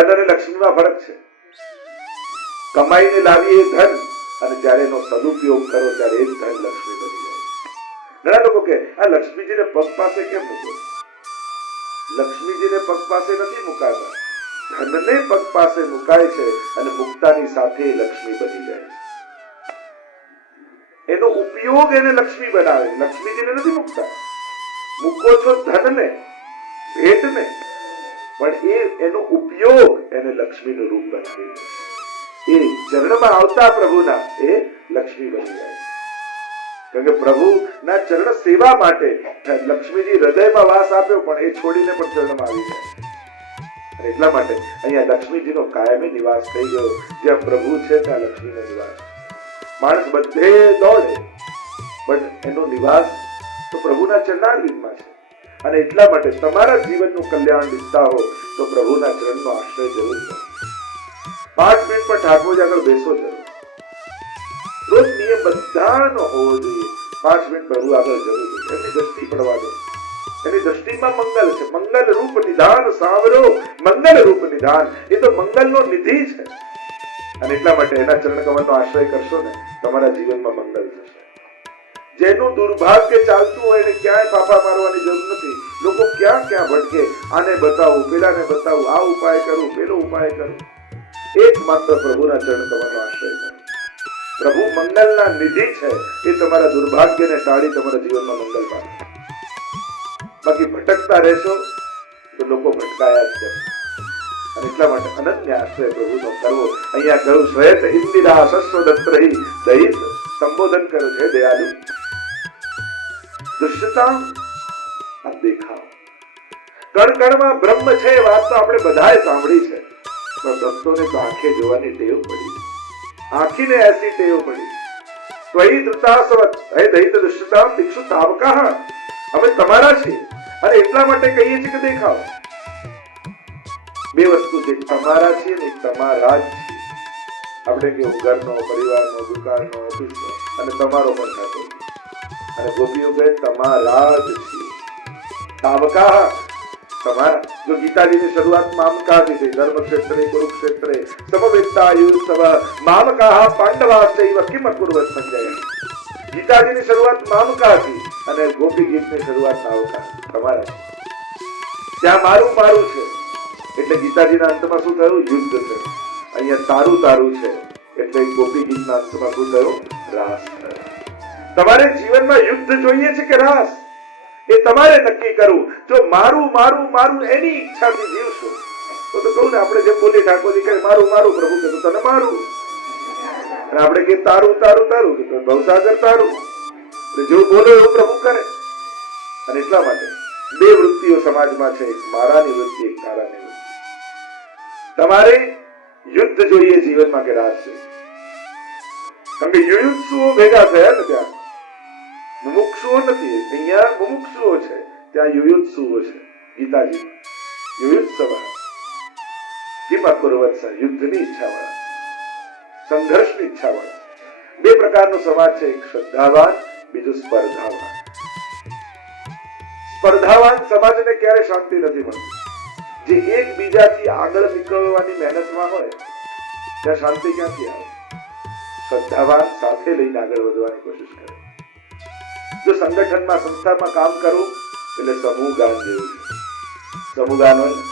ધન અને લક્ષ્મીમાં ફરક છે. કમાઈને લાવીએ ધન, અને જ્યારે એનો સદુપયોગ કરો ત્યારે એ ધન લક્ષ્મી બની જાય. ઘણા લોકો કે આ લક્ષ્મીજીને પગ પાસે કેમ મૂકો? લક્ષ્મીજીને પગ પાસે નથી મુકાતા, ધનને પગ પાસે મુકાય છે અને મુક્તાની સાથે લક્ષ્મી બની જાય છે. એનો ઉપયોગ એને લક્ષ્મી બનાવે, લક્ષ્મીજીને નથી મુકતા. મૂકો છો ધનને, ભેટને, પણ એનો ઉપયોગ એને લક્ષ્મીનું રૂપ બનાવી દે. એ ચરણમાં આવતા પ્રભુના એ લક્ષ્મી બની જાય. કારણ કે પ્રભુના ચરણ સેવા માટે લક્ષ્મીજી હૃદયમાં વાસ આપ્યો, પણ એ છોડીને પણ ચરણમાં આવી જાય. અને એટલા માટે અહીંયા લક્ષ્મીજીનો કાયમી નિવાસ થઈ ગયો. જ્યાં પ્રભુ છે ત્યાં લક્ષ્મીનો નિવાસ. માણસ બધે દોડે, પણ એનો નિવાસ તો પ્રભુના ચરણારવિંદમાં છે. અને એટલા માટે તમારા જીવનનું કલ્યાણ ઈચ્છતા હો તો પ્રભુના ચરણનો આશ્રય જરૂર કરો. 5 મિનિટ પર ઠાકોરજી આગળ બેસો જરૂર. રોજ નિયમ બધાનો હોવો જોઈએ. 5 મિનિટ પ્રભુ આગળ જરૂર. એમની દ્રષ્ટિ પડવા દો. એની દ્રષ્ટિમાં મંગલ છે. મંગલ રૂપ નિધાન સાવરો, મંગલ રૂપ નિધાન. એ તો મંગલનો નિધિ છે. અને એટલા માટે એના ચરણ કમળનો આશ્રય કરશો ને, તમારા જીવનમાં મંગલ થશે. જેનું દુર્ભાગ્ય ચાલતું હોય એને ક્યાંય પાપા મારવાની જરૂર નથી. લોકો ક્યાં ક્યાં ભટકે, આને બતાવું, પેલાને બતાવું, આ ઉપાય કરું, પેલો ઉપાય કરું. એકમાત્ર પ્રભુના ચરણ કમળનો આશ્રય કરો. પ્રભુ મંગલના નિધિ છે. એ તમારા દુર્ભાગ્યને ટાળી તમારા જીવનમાં મંગલ પામે. બાકી ભટકતા રહેશો તો લોકો ભટકાયા જ કરે. અને એટલા માટે અનન્ય આશ્રય પ્રભુનો કરવો. અહીંયા કહ્યું શ્વેત ઇન્દિરા શસ્વદત્રહી દહિત. સંબોધન કર્યું છે દયાલુ. દુષ્ટતા આ દેખાવ. કણ કણમાં બ્રહ્મ છે એ વાત તો આપણે બધાએ સાંભળી છે, પણ ભક્તોને તો આંખે જોવાની ટેવ પડી. આંખીને એસી ટેવ પડી. ત્વયી ધૃતાસવત હે દહિત દુષ્ટતા દીક્ષુ તાવકાહ. અમે તમારા છીએ અને એટલા માટે કહીએ છીએ કે દેખાવ. બે વસ્તુ છે, તમારા છીએ ને તમારા જ છીએ. આપણે કેવું ઘરનો, પરિવારનો, દુકાનનો, ઓફિસનો, અને તમારો પણ થતો. અને ગોપીઓ કહે તમારા જ છીએ. તાવકાહ તમારા. જો ગીતાજીની શરૂઆત મામકાથી થઈ, ધર્મક્ષેત્રે કુરુક્ષેત્રે સમવેત્તાયુસ્તવ મામકાહ પાંડવાશ્ચૈવ કિમ અકુર્વત સંજય. ગીતાજીની શરૂઆત મામકાથી અને ગોપી ગીતની શરૂઆત તાવકા. તમારા છે. ત્યાં મારું મારું છે એટલે ગીતાજીના અંતમાં શું થયું? યુદ્ધ થયું. અહીંયા તારું તારું છે એટલે ગોપી ગીતના અંતમાં શું થયું? રાસ થયો. તમારે જીવનમાં યુદ્ધ જોઈએ છે કે રાસ? એ તમારે નક્કી કરવું. જો મારું મારું મારું એની ઈચ્છાથી જીવશો તો કહું ને, આપણે જે બોલી ઠાકોરજી કહે મારું મારું, પ્રભુ કે તને મારું. અને આપણે કે તારું તારું તારું કે ભવસાગર તારું. જેવું બોલો એવું પ્રભુ કરે. અને એટલા માટે બે વૃત્તિઓ સમાજમાં છે, એક મારાની વૃત્તિ, એક તારાની વૃત્તિ. તમારે યુદ્ધ જોઈએ જીવનમાં કે રાસ છે? કારણ કે યુયુત્સુઓ ભેગા થયા ને ત્યાં. મુમુક્ષુઓ નથી. અહીંયા મુમુક્ષુઓ છે, ત્યાં યુયુત્સુઓ છે. ગીતાજી યુયુત્સવ કિમ અકુર્વત, યુદ્ધની ઈચ્છા વાળા, સંઘર્ષની ઈચ્છા વાળા. બે પ્રકારનો સમાજ છે, એક શ્રદ્ધાવાન, બીજું સ્પર્ધાવાન. સ્પર્ધાવાન સમાજને ક્યારે શાંતિ નથી મળતી. જે એકબીજાથી આગળ નીકળવાની મહેનતમાં હોય ત્યાં શાંતિ ક્યાંથી આવે? શ્રદ્ધાવાન સાથે લઈને આગળ વધવાની કોશિશ કરે. જો સંગઠનમાં, સંસ્થામાં કામ કરવું એટલે સમૂહ ગાન જેવું છે. સમૂહ ગાન હોય,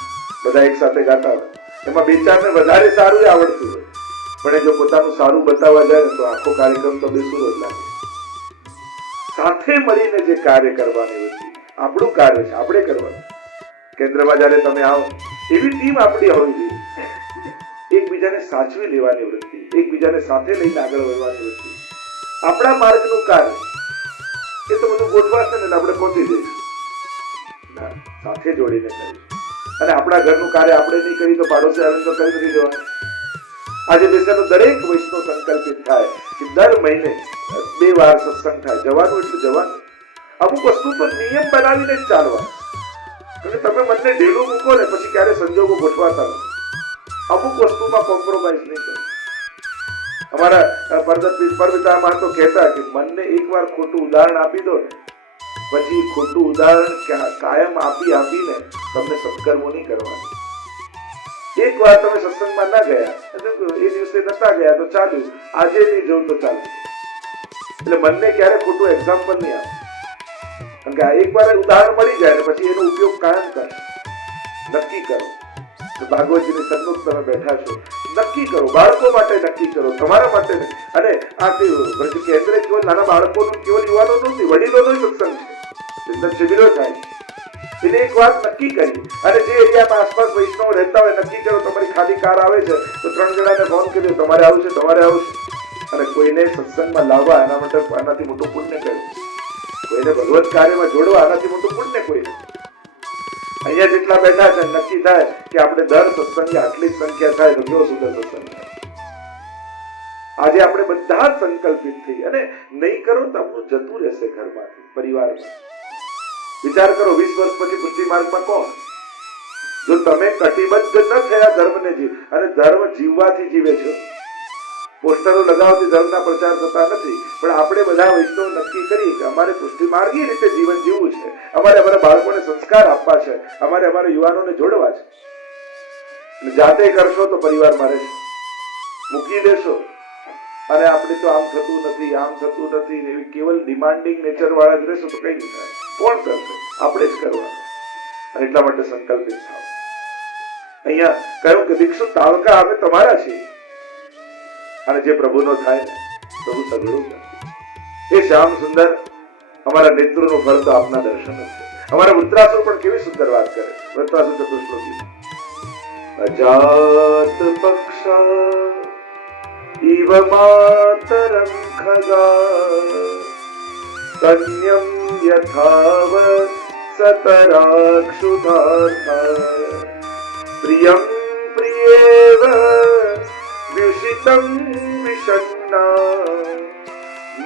બધા એક સાથે ગાતા હોય, એમાં બે ચારને વધારે સારું આવડતું હોય, પણ એ જો પોતાનું સારું બતાવવા જાય તો આખો કાર્યક્રમ તો બેસુરો જ લાગે. સાથે મળીને જે કાર્ય કરવાની વૃત્તિ આપણું કાર્ય છે, આપણે કરવાનું. કેન્દ્રમાં જયારે તમે આવો એવી ટીમ આપણી હોવી જોઈએ. એકબીજાને સાચવી લેવાની વૃત્તિ, એકબીજાને સાથે લઈને આગળ વધવાની વૃત્તિ. આપણા માર્ગનું કાર્ય એ તો બધું ગોઠવાશે ને આપણે પહોંચી જઈશું. સાથે જોડીને કરીશું. અને આપણા ઘરનું કાર્ય આપણે નહીં કરી તો પાડોશી આવીને તો કરી નથી જવાનું. આજે દેશનો દરેક વૈષ્ણવ સંકલ્પિત થાય કે દર મહિને 2 વાર સત્સંગ થાય. જવાનું એટલે જવાનું. અમુક વસ્તુ તો નિયમ બનાવીને જ ચાલવાનું. અને તમે મનને ઢીલું મૂકો ને પછી ક્યારે સંજોગો ગોઠવાતા નથી. અમુક વસ્તુમાં કોમ્પ્રોમાઇઝ નહીં કરે. અમારા પરપિતા તો કહેતા કે મનને એકવાર ખોટું ઉદાહરણ આપી દો ને પછી ખોટું ઉદાહરણ કાયમ આપીને તમને સત્કર્મો નહીં કરવાનું. એક વાર તમે સત્સંગમાં ના ગયા, એ દિવસે નતા ગયા તો ચાલ્યું, આજે નહીં જવું તો ચાલ્યું. એટલે મનને ક્યારે ખોટું એક્ઝામ્પલ નહીં આવે, કારણ કે એક વાર ઉદાહરણ મળી જાય ને પછી એનો ઉપયોગ કાયમ કરે. નક્કી કરો, ભાગવતજીની સન્મુખ તમે બેઠા છો, નક્કી કરો, બાળકો માટે નક્કી કરો, તમારા માટે નહીં. અને આ કેન્દ્ર કેવલ નાના બાળકોનું, કેવલ યુવાનોનું નથી, વડીલોનો સત્સંગ છે, શિબિરો થાય. એટલે એક વાત નક્કી કરી, અને જે એરિયામાં આસપાસ વૈષ્ણવ રહેતા હોય નક્કી કરો, તમારી ખાલી કાર આવે છે તો 3 જણાને ફોન કર્યો, તમારે આવું છે, તમારે આવું છે. અને કોઈને સત્સંગમાં લાવવા, એના માટે આનાથી મોટું પુણ્ય કર્યું. કોઈને ભગવત કાર્યમાં જોડવા, આનાથી મોટું પુણ્ય કોઈ નથી. અહીંયા જેટલા બેઠા છે નક્કી થાય કે આપણે દર સત્સંગે આટલી જ સંખ્યા થાય તો કેવો સુંદર સત્સંગ થાય. આજે આપણે બધા જ સંકલ્પિત થઈ, અને નહીં કરો તો આપણું જતું રહેશે ઘરમાંથી, પરિવારમાં. વિચાર કરો, 20 વર્ષ પછી બુદ્ધિ માર્ગમાં કોણ? જો તમે કટિબદ્ધ ન થયા ધર્મને જીવ, અને ધર્મ જીવવાથી જીવે છે. પોસ્ટરો લગાવતી ધર્મના પ્રચાર થતા નથી, પણ આપણે બધા વૈષ્ણવ નક્કી કરી કે અમારે પુષ્ટિ માર્ગી રીતે જીવન જીવવું છે, અમારે અમારા બાળકોને સંસ્કાર આપવા છે, અમારે અમારા યુવાનોને જોડવા છે. જાતે કરશો તો પરિવારમાં રહેશે, મૂકી દેશો અને આપણે તો આમ થતું નથી, આમ થતું નથી, એવી કેવલ ડિમાન્ડિંગ નેચર વાળા જ રહેશો તો કઈ નહીં થાય. કોણ કરશે? આપણે જ કરવાનું. અને એટલા માટે સંકલ્પિત થાવ. અહીંયા કહ્યું કે દીક્ષિત તાવકા અમે તમારા છીએ, અને જે પ્રભુનો થાય ને પ્રભુ સગળું કરે. એ શ્યામ સુંદર અમારા નેત્રનું ફળ તો આપના દર્શન જ છે. અમારા વૃત્રાસુર પણ કેવી સુંદર વાત કરે. વૃત્રાસુર ચતુશ્લોકી, અજાત પક્ષા ઇવ માતરં ખગા કન્યમ યથાવ સતરાક્ષુધાર્થ પ્રિયં પ્રિયેવ વ્યુષિતં વિષન્ના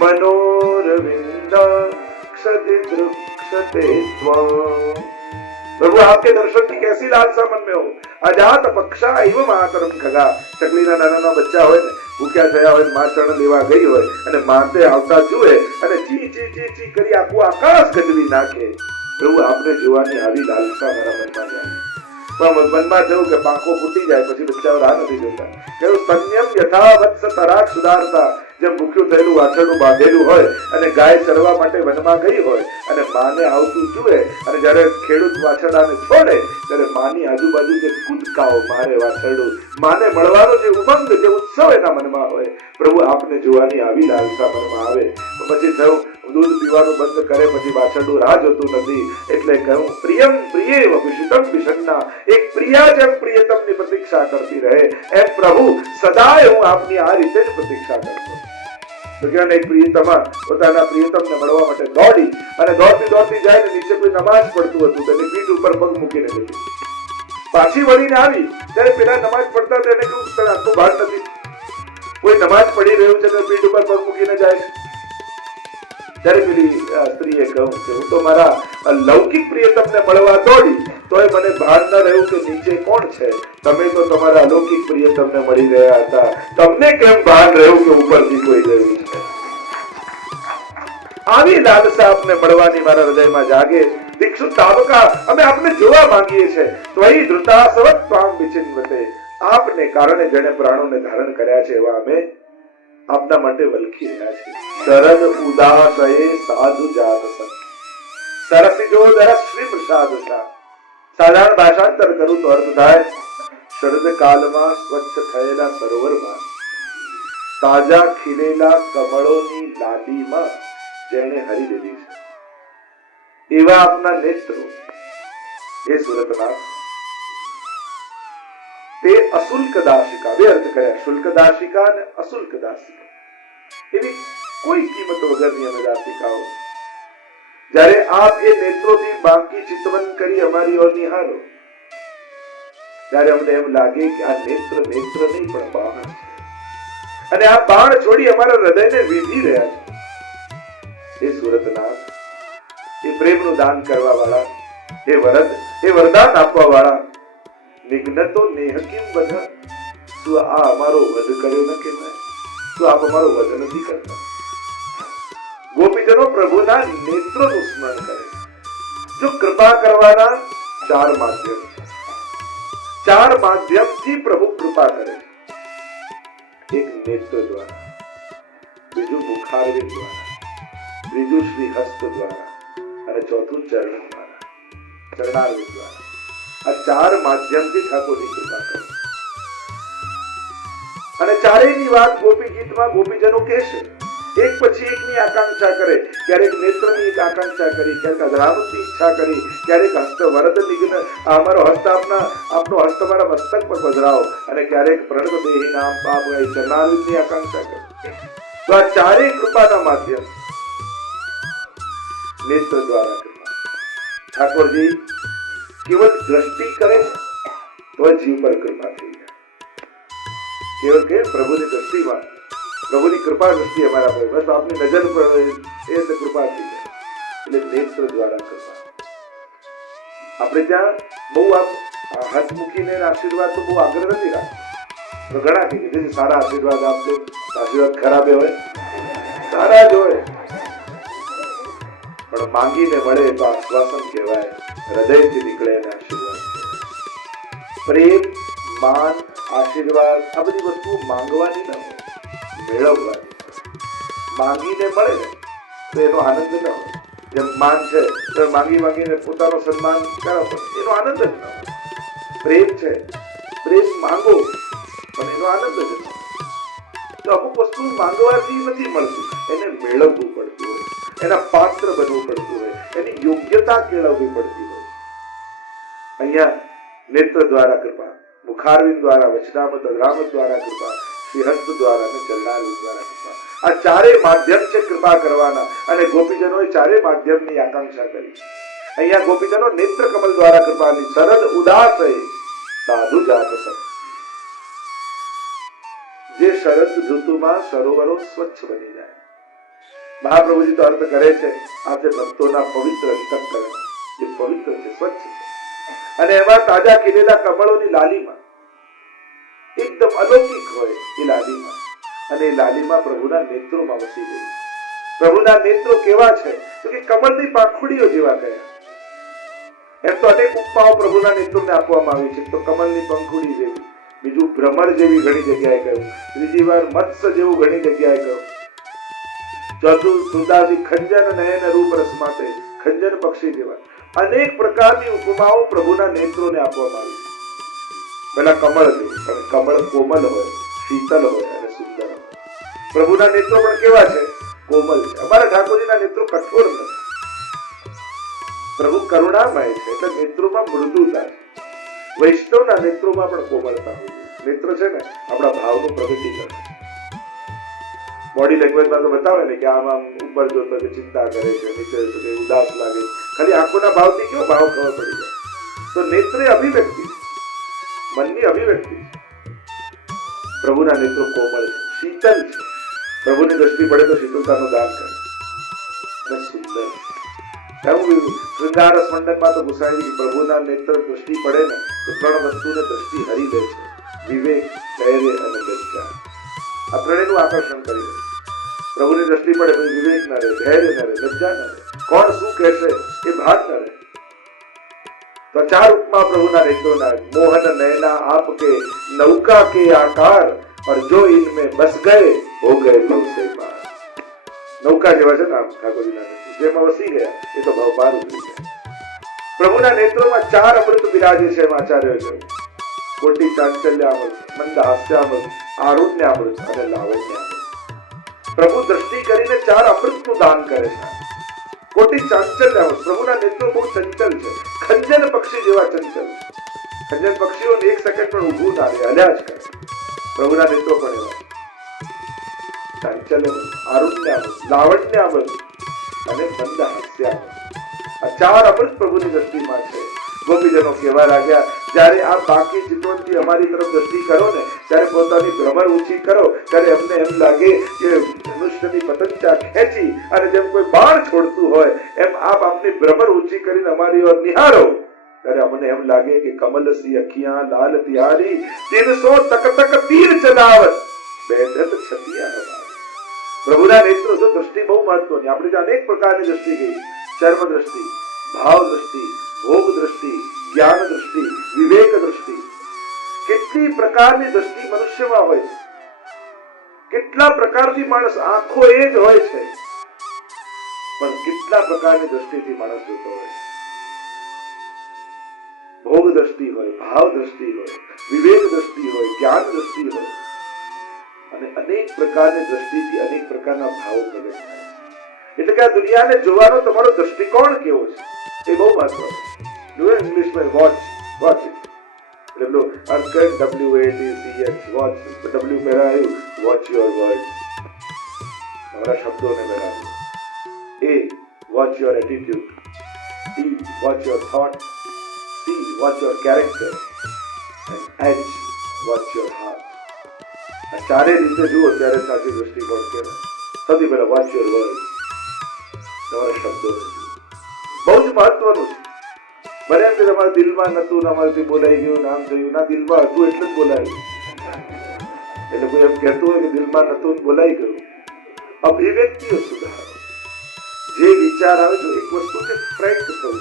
मनोरविंदा क्षति दृक्षते त्वं। प्रभु आपके दर्शन की कैसी लालसा मन में हो। अजात पक्षा एव मातरम खगा, ચકલીના નાના બચ્ચા હોય ને ભૂખ્યા થયા હોય, માં ચણ લેવા ગઈ હોય અને માતે આવતા જુએ અને ચી ચી ચી ચી કરી આખું આકાશ ગજવી નાખે. પ્રભુ આપને જોવાની આવી લાલસા મારા મનમાં જાય. પણ મનમાં થયું કે પાંખો ફૂટી જાય પછી બચ્ચાઓ રાહ નથી જોતા. કહ્યું સંયમ યથા વત્સ તરાક સુધારતા. જેમ ભૂખ્યું થયેલું વાછરડું બાંધેલું હોય અને ગાય ચરવા માટે વનમાં ગઈ હોય અને માને આવતું જુએ અને જ્યારે ખેડૂત વાછરડાને છોડે ત્યારે માની આજુબાજુ જે કૂદકાઓ મારે વાછરડું, માને મળવાનો જે ઉમંગ, જે ઉત્સવ એના મનમાં હોય, પ્રભુ આપને જોવાની આવી લાલસા મનમાં આવે. પછી થયું દૂધ પીવાનું બંધ કરે, પછી વાછરડું રાહ જોતું નથી. એટલે કહ્યું પ્રિયમ પ્રિયેવ વિષિતમ વિષન્ના, એક પ્રિયા જેમ પ્રિયતમની પ્રતીક્ષા કરતી રહે એમ પ્રભુ સદાય હું આપની આ રીતે જ પ્રતીક્ષા કરતો. એક પ્રિયતમા પોતાના પ્રિયતમને મળવા માટે દોડી અને દોડતી દોડતી જાય ને નીચે કોઈ નમાજ પડતું હતું, તેની પીઠ ઉપર પગ મૂકીને ગઈ. પાછી વળીને આવી ત્યારે પેલા નમાજ પડતા હતા એને કહ્યું તને આટલું ભાન નથી, કોઈ નમાજ પડી રહ્યું છે તો પીઠ ઉપર પગ મૂકીને જાય છે. ત્યારે પેલી સ્ત્રીએ કહ્યું કે હું તો મારા લૌકિક પ્રિયતમને મળવા દોડી તોય મને ભાન ન રહ્યું કે નીચે કોણ છે. તમે તો તમારા અલૌકિક પ્રિયતમને મળી ગયા હતા, તમને કેમ ભાન રહ્યું કે ઉપરથી કોઈ ગયું છે. આવી લાલસા આપને મળવાની મારા હૃદયમાં જાગે. દીક્ષિત તાવકા અમે આપને જોવા માંગીએ છીએ. ત્વયી ધૃતાસવત ત્વામ વિચિન્વતે, આપને કારણે જેણે પ્રાણોને ધારણ કર્યા છે એવા અમે આપના માટે વલખી રહ્યા છે. શરદ ઉદાસયે સાધુ જાતસન સરસિજો દરશ્રી પ્રસાદસા. સાધારણ ભાષાંતર કરું તો અર્થ થાય શરદ કાલમાં સ્વચ્છ થયેલા સરોવરમાં તાજા ખીલેલા કમળોની લાડીમાં જેણે હરી લીધી છે એવા આપના નેત્રો. એ સુરતનાથ તે અશુલ્ક દાશિકા, બે અર્થ કર્યા, શુલ્ક દાશિકા અને અશુલ્ક દાશિકા. એવી કોઈ કિંમત વગરની અમે દાશિકાઓ. જ્યારે આપ એ નેત્રોથી બાકી ચિતવન કરી અમારી ઓર નિહાળો ત્યારે અમને એમ લાગે કે આ નેત્ર નેત્ર નહીં પણ બાણ છે, અને આ બાણ છોડી અમારા હૃદયને વીંધી રહ્યા છે. એ સુરતનાથ, એ પ્રેમનું દાન કરવા વાળા, એ વરદાન આપવા વાળા, નિગ્નતો નેહકીમ બધા, તું આ અમારો વધ કર્યો ન કહેવાય? તું આપ અમારો વધ નથી કરતા? ગોપીજનો પ્રભુના નેત્રોનું સ્મરણ કરે. જો કૃપા કરવાના 4 માધ્યમ છે. ચાર માધ્યમથી પ્રભુ કૃપા કરે છે. એક નેત્ર દ્વારા, બીજું મુખારવિંદ દ્વારા, ત્રીજું શ્રી હસ્ત દ્વારા અને ચોથું ચરણ દ્વારા, ચરણારવિંદ દ્વારા. આ ચાર માધ્યમથી ઠાકોરજી કૃપા કરે. અને ચારેયની વાત ગોપી ગીતમાં ગોપીજનો કહેશે. એક પછી એકની આકાંક્ષા કરે. ક્યારેક નેત્રની એક આકાંક્ષા કરી, ક્યારેક અધરામની ઈચ્છા કરી, ક્યારેક હસ્ત વરદ નિગ્ન, અમારો હસ્ત આપનો હસ્ત મારા મસ્તક પર પધરાવો, અને ક્યારેક પ્રણત દેહી નામ પાપ ગાઈ ચરણારવિંદની આકાંક્ષા કરે. તો આ ચારેય કૃપાના માધ્યમ નેત્ર દ્વારા કૃપા. ઠાકોરજી કેવળ દ્રષ્ટિ કરે તો જીવ પર કૃપા થઈ જાય. કેવળ કે પ્રભુની દ્રષ્ટિમાં, પ્રભુની કૃપા દ્રષ્ટિ અમારા પર, બસ આપની નજર પર એ કૃપા થઈ જાય. એટલે નેત્ર દ્વારા કૃપા. આપણે ત્યાં બહુ આમ હાથ મૂકીને આશીર્વાદ તો બહુ આગ્રહ નથી રાખતો. ઘણા કે સારા આશીર્વાદ આપજો, આશીર્વાદ ખરાબ હોય, સારા જ હોય, પણ માંગીને મળે તો આશ્વાસન કહેવાય, હૃદયથી નીકળે એને આશીર્વાદ. પ્રેમ, માન, આશીર્વાદ આ બધી વસ્તુ માંગવાની ન હોય, મેળવવાની. માંગીને મળે ને તો એનો આનંદ ન હોય. જેમ માન છે તો માંગીને પોતાનો સન્માન કરો, પણ એનો આનંદ જ ન હોય. પ્રેમ છે, પ્રેમ માંગો પણ એનો આનંદ જ ન હોય. તો અમુક વસ્તુ માંગવાથી નથી મળતું, એને મેળવવું પડતું હોય, એના પાત્ર બનવું પડતું હોય, એની યોગ્યતા કેળવવી પડતી હોય. અહીંયા નેત્ર દ્વારા કૃપા, મુખારવિંદ દ્વારા, વચનામૃત, અધરામૃત દ્વારા કૃપા, શ્રીહસ્ત દ્વારા અને ચરણારવિંદ દ્વારા કૃપા. આ ચારેય માધ્યમ છે કૃપા કરવાના. અને ગોપીજનોએ ચારેય માધ્યમની આકાંક્ષા કરી. અહીંયા ગોપીજનો નેત્ર કમલ દ્વારા કૃપાની. શરદ ઉદાસ સાધુ જાત સત. જે શરદ ઋતુમાં સરોવરો સ્વચ્છ બની જાય. મહાપ્રભુજી તો અર્થ કરે છે આ છે ભક્તોના પવિત્ર અંતઃકરણ, જે પવિત્ર છે, સ્વચ્છ છે. અને એમાં તાજા ખીલેલા કમળોની લાલીમાં એકદમ અલૌકિક હોય એ લાલીમાં. અને એ લાલીમાં પ્રભુના નેત્રોમાં વસી ગઈ. પ્રભુના નેત્રો કેવા છે તો કે કમળની પાંખુડીઓ જેવા કયા. એમ તો અનેક ઉપમાઓ પ્રભુના નેત્રોને આપવામાં આવી છે. તો કમળની પંખુડી જેવી, બીજું ભ્રમર જેવી ઘણી જગ્યાએ કહ્યું, ત્રીજી વાર મત્સ્ય જેવું ઘણી જગ્યાએ કહ્યું, ચોથું સુદાસી ખંજન નયન રૂપ રસ માટે ખંજન પક્ષી જેવા. અનેક પ્રકારની ઉપમાઓ પ્રભુના નેત્રોને આપવામાં આવી છે. પેલા કમળ જેવું, અને કમળ કોમલ હોય, શીતલ હોય અને સુંદર હોય. પ્રભુના નેત્રો પણ કેવા છે? કોમલ છે. અમારા ઠાકોરજીના નેત્રો કઠોર નથી. પ્રભુ કરુણામય છે એટલે નેત્રોમાં મૃદુતા છે. વૈષ્ણવના નેત્રોમાં પણ કોમળતા હોય. નેત્ર છે ને આપણા ભાવનું પ્રગટીકરણ. બોડી લેંગ્વેજમાં તો બતાવે ને કે આમ ઉપર જોતો કે ચિંતા કરે છે, નીચે જોતો ઉદાસ લાગે. ખાલી આંખોના ભાવથી કેવો ભાવ ખબર પડી જાય. તો નેત્રે અભિવ્યક્તિ છે, મનની અભિવ્યક્તિ છે. પ્રભુના નેત્રો કોમળ છે, શીતલ છે. પ્રભુની દ્રષ્ટિ પડે તો શીતળતાનું દાન કરે અને સુંદર. શૃંગાર સ્મંડનમાં તો ગુસાઈ પ્રભુના નેત્ર દ્રષ્ટિ પડે ને તો ત્રણ વસ્તુને દ્રષ્ટિ હરી દે છે: વિવેક, ધૈર્ય અને લજ્જા. આ ત્રણેયનું આકર્ષણ કરી દે. પ્રભુની દ્રષ્ટિ પડે પછી વિવેક ન રહે, ધૈર્ય ન રહે, લજ્જા ન રહે, કોણ શું કહેશે એ ભાન ન રહે. તો ચાર ઉપમા પ્રભુના નેત્રોના: મોહન નયના આપકે નૌકા કે આકાર और जो इनमें बस गए हो गए भव से पार. નૌકા જેવા છે ને આમ ઠાકોરજીના નેત્રો, જેમાં વસી ગયા એ તો ભવ પાર ઉતરી ગયા. પ્રભુના નેત્રોમાં ચાર અમૃત બિરાજે છે એમ આચાર્ય કહ્યું: કોટી ચાંચલ્યામૃત, મંદ હાસ્યામૃત, આરુણ્યામૃત અને લાવણ્યામૃત. પ્રભુ દ્રષ્ટિ કરીને ચાર અમૃતનું દાન કરે છે. કોટી ચાંચલ્યામૃત, પ્રભુના નેત્રો બહુ ચંચલ છે, ખંજન પક્ષી જેવા ચંચલ. ખંજન પક્ષીઓને એક સેકન્ડ પણ ઊભું ના રહે, હલ્યા જ કરે. પ્રભુના નેત્રો પણ એવા ચાંચલ્ય, આરુણ્યામૃત, લાવણ્યામૃત અને મંદ હાસ્યામૃત. આ ચાર અમૃત પ્રભુની દ્રષ્ટિમાં છે. ગોપીજનો કહેવા લાગ્યા, જ્યારે આ બાકી ચિત્રોથી અમારી તરફ દ્રષ્ટિ કરો ને, ત્યારે પોતાની ભ્રમર ઊંચી કરો, ત્યારે અમને એમ લાગે કે મનુષ્યની પતંગા ખેંચી અને જેમ કોઈ બાણ છોડતું હોય એમ આપ આપની ભ્રમર ઊંચી કરીને અમારી ઓર નિહારો. ત્યારે અમને એમ લાગે કે કમલ સી અખિયા લાલ તિહારી 300 તક તક તીર ચલાવત બેધત છતિયા હમારી. પ્રભુના નેત્રો જો દ્રષ્ટિ બહુ મહત્વની. આપણે જે અનેક પ્રકારની દ્રષ્ટિ ગઈ: ચર્મ દ્રષ્ટિ, ભાવ દ્રષ્ટિ, ભોગ દ્રષ્ટિ, જ્ઞાન દ્રષ્ટિ, વિવેક દ્રષ્ટિ. કેટલી પ્રકારની દ્રષ્ટિ મનુષ્યમાં હોય છે, કેટલા પ્રકારથી માણસ આંખો એ જ હોય છે, પણ કેટલા પ્રકારની દ્રષ્ટિથી માણસ જોતો હોય છે. ભોગ દ્રષ્ટિ હોય, ભાવ દ્રષ્ટિ હોય, વિવેક દ્રષ્ટિ હોય, જ્ઞાન દ્રષ્ટિ હોય, અને અનેક પ્રકારની દ્રષ્ટિથી અનેક પ્રકારના ભાવો પ્રગટ થાય. એટલે કે આ દુનિયાને જોવાનો તમારો દ્રષ્ટિકોણ કેવો છે એ બહુ મહત્વનું છે. ઇંગ્લિશમાં વોચ ઇટ, એટલે અર્કન WATCH વોચ, W પહેલા આવ્યું વોચ યોર વર્ડ, તમારા શબ્દોને પહેલા. A watch your attitude, D watch your thought, C watch your character, and H watch your heart. આ ચારે રીતે જુઓ ત્યારે સાચી દ્રષ્ટિકોણ કહેવાય. સૌથી પહેલા વોચ યોર વર્ડ, તમારા શબ્દોને જુઓ. બહુ જ મહત્વનું છે. ભલે એમ કે તમારા દિલમાં નતું, અમારાથી બોલાઈ ગયું, નામ થયું, ના દિલમાં હતું એટલે જ બોલાયું. એટલે કોઈ એમ કહેતું હોય કે દિલમાં નતું બોલાઈ ગયું. અભિવ્યક્તિઓ સુધારો, જે વિચાર આવે તો એક વસ્તુ છે ફ્રેન્ક થવું.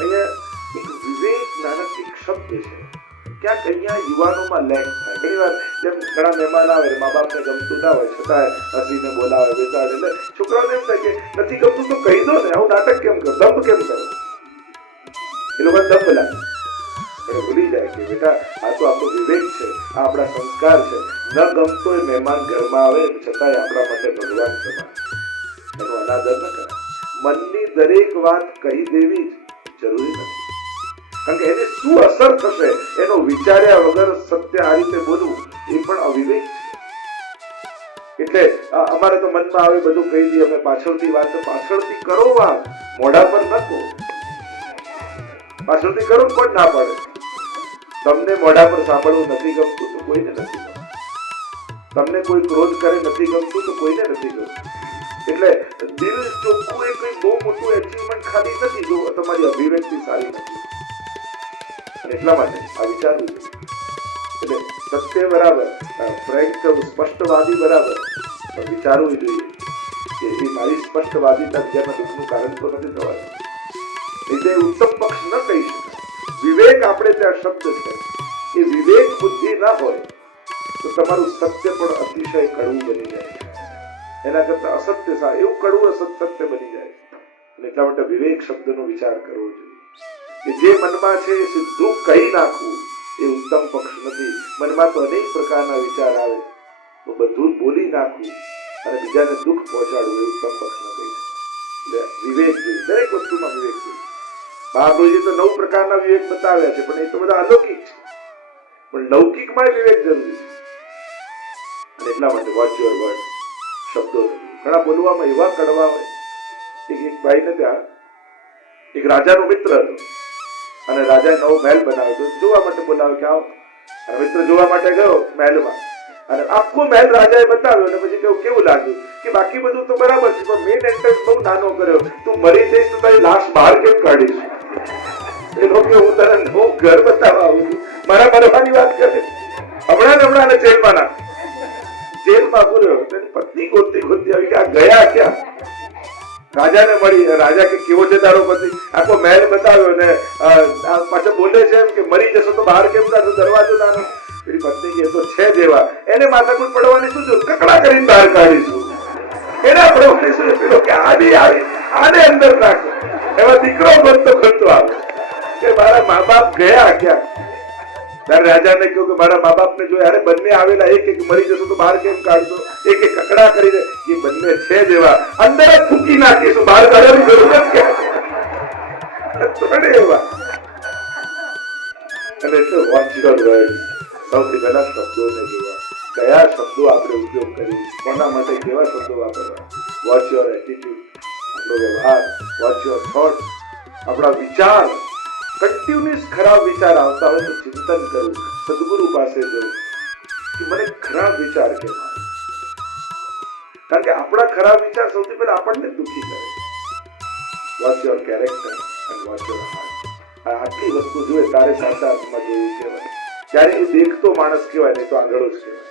અહીંયા એક વિવેક નાનક એક શબ્દ છે, ક્યાંક અહીંયા યુવાનોમાં લેક થાય. ઘણી વાર જેમ ઘણા મહેમાન આવે, મા બાપને ગમતું ના હોય છતાં હસીને બોલાવે, બેસાડે, એટલે છોકરાઓને એમ થાય કે નથી ગમતું તો કહી દો ને, આવું નાટક કેમ કરો, દંભ કેમ કરો. એ લોકો દંભ લાગે, એટલે ભૂલી જાય કે બેટા આ તો આપણો વિવેક છે, આ આપણા સંસ્કાર છે. ન ગમતો એ મહેમાન ઘરમાં આવે છતાંય આપણા માટે ભગવાન સમાન, એનો અનાદર ન કરે. મનની દરેક વાત કહી દેવી જરૂરી નથી, કારણ કે એની શું અસર થશે એનો વિચાર્યા વગર સત્ય આ રીતે બોલવું એ પણ અવિવેક છે. એટલે અમારે તો મનમાં આવે બધું કહી દઈએ અમે, પાછળથી વાત પાછળથી કરો, વાત મોઢા પર ન કહો. પાછળથી કરો પણ ના પડે. તમને મોઢા પર સાંભળવું નથી ગમતું તો કોઈને નથી ગમતું, તમને કોઈ ક્રોધ કરે નથી ગમતું તો કોઈને નથી ગમતું. એટલે દિલ ચોખ્ખું એ કઈ બહુ મોટું એચિવમેન્ટ ખાલી નથી જો તમારી અભિવ્યક્તિ સારી નથી. એટલા માટે આ વિચારવું જોઈએ. એટલે સત્ય બરાબર, ફ્રેન્ક થવું, સ્પષ્ટવાદી બરાબર, પણ વિચારવું જોઈએ કે એ મારી સ્પષ્ટવાદીતા બીજાના દુઃખનું કારણ તો નથી થવાનું. એટલે ઉત્તમ પક્ષ ન કહી શકાય. વિવેક આપણે ત્યાં શબ્દ છે, એ વિવેક બુદ્ધિ ના હોય તો તમારું સત્ય પણ અતિશય કડવું બની જાય છે. એના કરતા અસત્ય સારું, એવું કડવું અસત્ય બની જાય છે. એટલા માટે વિવેક શબ્દનો વિચાર કરવો જોઈએ કે જે મનમાં છે એ સીધું કહી નાખવું એ ઉત્તમ પક્ષ નથી. મનમાં તો અનેક પ્રકારના વિચાર આવે તો બધું બોલી નાખવું અને બીજાને દુઃખ પહોંચાડવું એ ઉત્તમ પક્ષ નથી. એટલે વિવેક જોઈએ, દરેક વસ્તુમાં વિવેક જોઈએ. મહાપ્રભુજી તો 9 પ્રકારના વિવેક બતાવ્યા છે, પણ એ તો બધા અલૌકિક છે, પણ લૌકિકમાં વિવેક જરૂરી છે. અને એટલા માટે વોચ યોર વર્ડ, શબ્દો ઘણા બોલવામાં એવા કડવા હોય. એક ભાઈને ત્યાં એક રાજાનો મિત્ર હતો અને રાજાએ નવો મહેલ બનાવ્યો તો જોવા માટે બોલાવ્યો કે આવો. અને મિત્ર જોવા માટે ગયો મહેલમાં અને આખો મહેલ રાજાએ બતાવ્યો અને પછી કહ્યું કેવું લાગ્યું કે બાકી બધું તો બરાબર છે પણ મેઇન એન્ટ્રન્સ બહુ નાનો કર્યો, તું મરી જઈશ તો તારી લાશ બહાર કેમ કાઢીશ? એ લોકો હું તને નવું ઘર બતાવવા આવું છું, મારા મરવાની વાત કરે. હમણાં જેલમાં ના જેલમાં પૂર્યો તેની પત્ની ગોતતી આવી કે આ ગયા ક્યાં? રાજાને મળી, રાજા કે કેવો છે તારો પતિ? આખો મહેલ બતાવ્યો ને પાછો બોલે છે એમ કે મરી જશો તો બહાર કેમ કાઢો, દરવાજો નાનો. એની પત્ની કે તો છે જેવા, એને માથાકૂટ પડવાની શું જરૂર, કકડા કરીને બહાર કાઢીશું. એના પડવાની શું પેલો કે આવી આને અંદર નાખો. એમાં દીકરો બનતો ખર્ચો આવે કે મારા મા બાપ ગયા ક્યાં? ત્યારે રાજાને કહ્યું કે મારા મા બાપ ને જોયા, અરે બંને આવેલા, એક મરી જશો તો બહાર કેમ કાઢશો, એક કકડા કરીને, એ બંને છે જેવા, અંદર જ ફૂકી નાખીશું, બહાર કાઢવાની જરૂર જ ક્યાં? એવા. અને એટલે વોચ યોર વર્ડ, સૌથી પહેલા શબ્દોને જોવા, કયા શબ્દો આપણે ઉપયોગ કરીએ, કોના માટે કેવા શબ્દો વાપરવા. વોચ યોર એટીટ્યુડ, આપણો વ્યવહાર. વોચ યોર થોટ, આપણા વિચાર. કન્ટિન્યુઅસ ખરાબ વિચાર આવતા હોય તો ચિંતન કરવું, સદગુરુ પાસે જવું કે મને ખરાબ વિચાર કેમ આવે, કારણ કે આપણા ખરાબ વિચાર સૌથી પહેલા આપણને દુઃખી કરે. Watch your character and watch your heart. આટલી વસ્તુ જોઈએ તારે સાચા અર્થમાં જોયું કહેવાય. ત્યારે એ દેખતો માણસ કહેવાય, નહીં તો આંધળો જ કહેવાય.